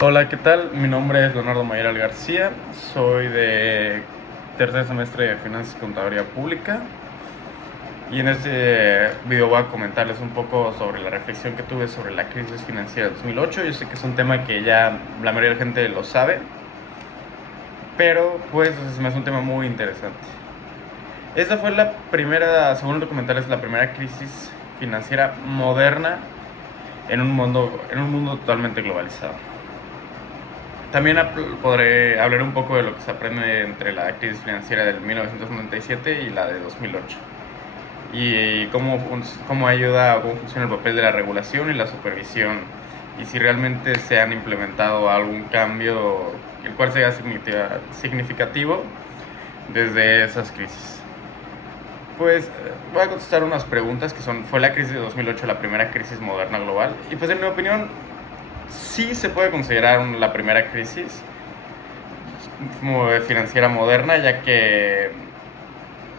Hola, ¿qué tal? Mi nombre es Leonardo Mayoral García, soy de tercer semestre de Finanzas y Contaduría Pública y en este video voy a comentarles un poco sobre la reflexión que tuve sobre la crisis financiera de 2008. Yo sé que es un tema que ya la mayoría de la gente lo sabe, pero pues se me hace un tema muy interesante. Esta fue la primera, según el documental, es la primera crisis financiera moderna en un mundo totalmente globalizado. También podré hablar un poco de lo que se aprende entre la crisis financiera del 1997 y la de 2008. Y cómo ayuda o cómo funciona el papel de la regulación y la supervisión. Y si realmente se han implementado algún cambio el cual sea significativo desde esas crisis. Pues voy a contestar unas preguntas que ¿fue la crisis de 2008 la primera crisis moderna global? Y pues en mi opinión sí se puede considerar la primera crisis financiera moderna, ya que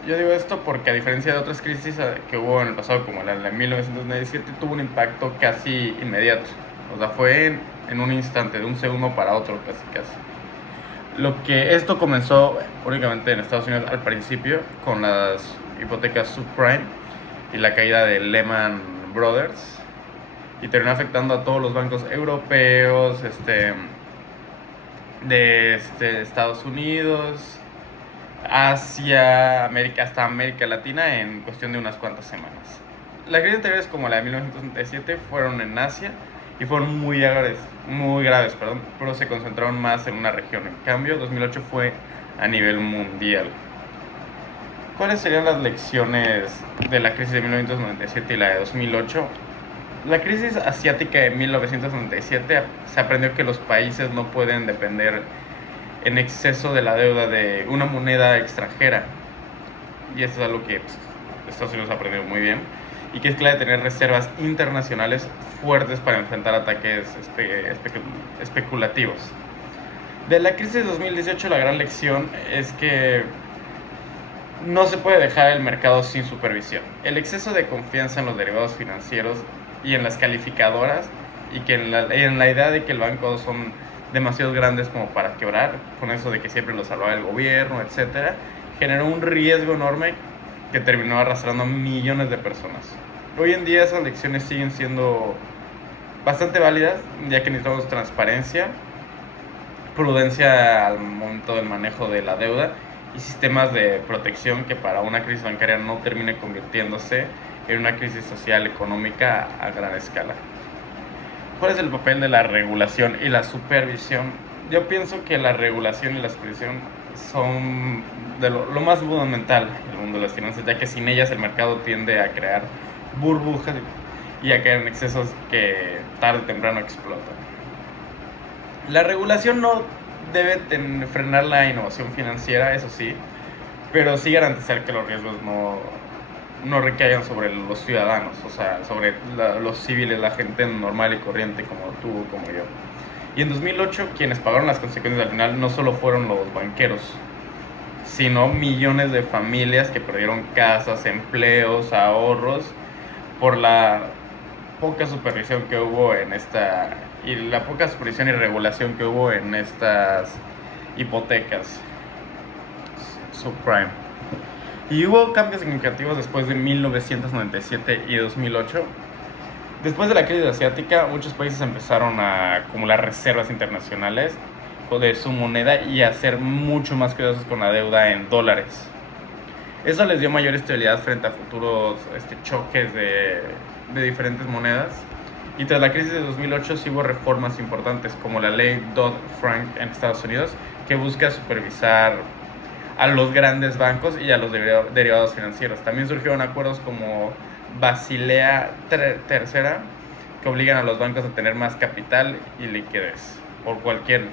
yo digo esto porque a diferencia de otras crisis que hubo en el pasado, como la de 1997, tuvo un impacto casi inmediato. O sea, fue en un instante, de un segundo para otro casi. Lo que esto comenzó únicamente en Estados Unidos al principio, con las hipotecas subprime y la caída de Lehman Brothers, y terminó afectando a todos los bancos europeos, de Estados Unidos, Asia, América, hasta América Latina en cuestión de unas cuantas semanas. Las crisis anteriores, como la de 1967, fueron en Asia y fueron muy graves, pero se concentraron más en una región. En cambio, 2008 fue a nivel mundial. ¿Cuáles serían las lecciones de la crisis de 1997 y la de 2008? La crisis asiática de 1997 se aprendió que los países no pueden depender en exceso de la deuda de una moneda extranjera. Y esto es algo que Estados Unidos ha aprendido muy bien. Y que es clave tener reservas internacionales fuertes para enfrentar ataques especulativos. De la crisis de 2018 la gran lección es que no se puede dejar el mercado sin supervisión. El exceso de confianza en los derivados financieros y en las calificadoras, y que en la idea de que el banco son demasiado grandes como para quebrar, con eso de que siempre los salvaba el gobierno, etc., generó un riesgo enorme que terminó arrastrando a millones de personas. Hoy en día esas lecciones siguen siendo bastante válidas, ya que necesitamos transparencia, prudencia al momento del manejo de la deuda y sistemas de protección que para una crisis bancaria no termine convirtiéndose en una crisis social económica a gran escala. ¿Cuál es el papel de la regulación y la supervisión? Yo pienso que la regulación y la supervisión son de lo más fundamental en el mundo de las finanzas, ya que sin ellas el mercado tiende a crear burbujas y a caer en excesos que tarde o temprano explotan. La regulación no debe frenar la innovación financiera, eso sí, pero sí garantizar que los riesgos no recaigan sobre los ciudadanos, o sea, sobre los civiles, la gente normal y corriente como tú o como yo. Y en 2008 quienes pagaron las consecuencias al final no solo fueron los banqueros, sino millones de familias que perdieron casas, empleos, ahorros por la poca supervisión que hubo y la poca supervisión y regulación que hubo en estas hipotecas subprime. Y hubo cambios significativos después de 1997 y 2008. Después de la crisis asiática, muchos países empezaron a acumular reservas internacionales de su moneda y a ser mucho más cuidadosos con la deuda en dólares. Eso les dio mayor estabilidad frente a futuros choques de diferentes monedas. Y tras la crisis de 2008 sí hubo reformas importantes, como la ley Dodd-Frank en Estados Unidos, que busca supervisar a los grandes bancos y a los derivados financieros. También surgieron acuerdos como Basilea III, que obligan a los bancos a tener más capital y liquidez por cualquier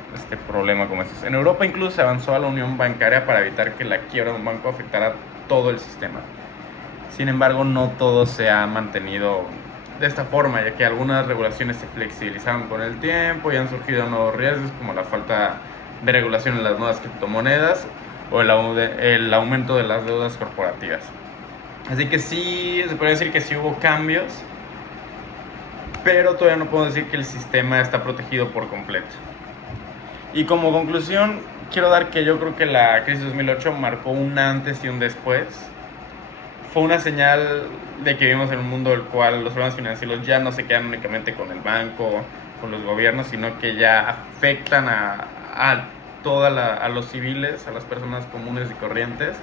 problema como estos. En Europa incluso se avanzó a la unión bancaria para evitar que la quiebra de un banco afectara todo el sistema. Sin embargo, no todo se ha mantenido de esta forma, ya que algunas regulaciones se flexibilizaron con el tiempo y han surgido nuevos riesgos como la falta de regulación en las nuevas criptomonedas o el aumento de las deudas corporativas. Así que sí, se puede decir que sí hubo cambios, pero todavía no puedo decir que el sistema está protegido por completo. Y como conclusión, quiero dar que yo creo que la crisis de 2008 marcó un antes y un después. Fue una señal de que vivimos en un mundo en el cual los problemas financieros ya no se quedan únicamente con el banco, con los gobiernos, sino que ya afectan a los civiles, a las personas comunes y corrientes,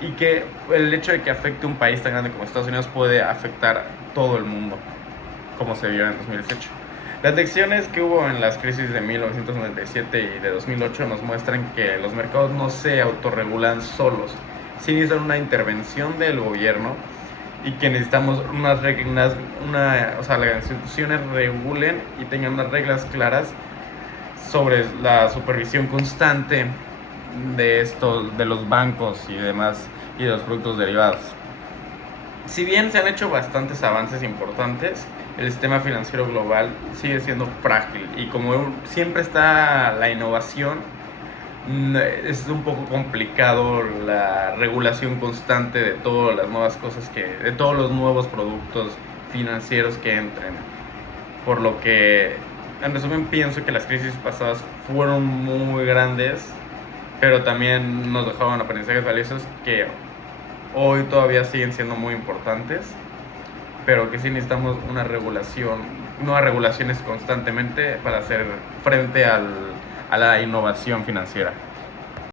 y que el hecho de que afecte un país tan grande como Estados Unidos puede afectar todo el mundo, como se vio en 2018. Las lecciones que hubo en las crisis de 1997 y de 2008 nos muestran que los mercados no se autorregulan solos, sí necesitan una intervención del gobierno y que necesitamos unas reglas, las instituciones regulen y tengan unas reglas claras sobre la supervisión constante de los bancos y demás y de los productos derivados. Si bien se han hecho bastantes avances importantes, el sistema financiero global sigue siendo frágil y como siempre está la innovación, es un poco complicado la regulación constante de todas las nuevas cosas de todos los nuevos productos financieros que entren. Por lo que, en resumen, pienso que las crisis pasadas fueron muy grandes, pero también nos dejaban aprendizajes valiosos que hoy todavía siguen siendo muy importantes, pero que sí necesitamos una regulación, nuevas regulaciones constantemente para hacer frente a la innovación financiera.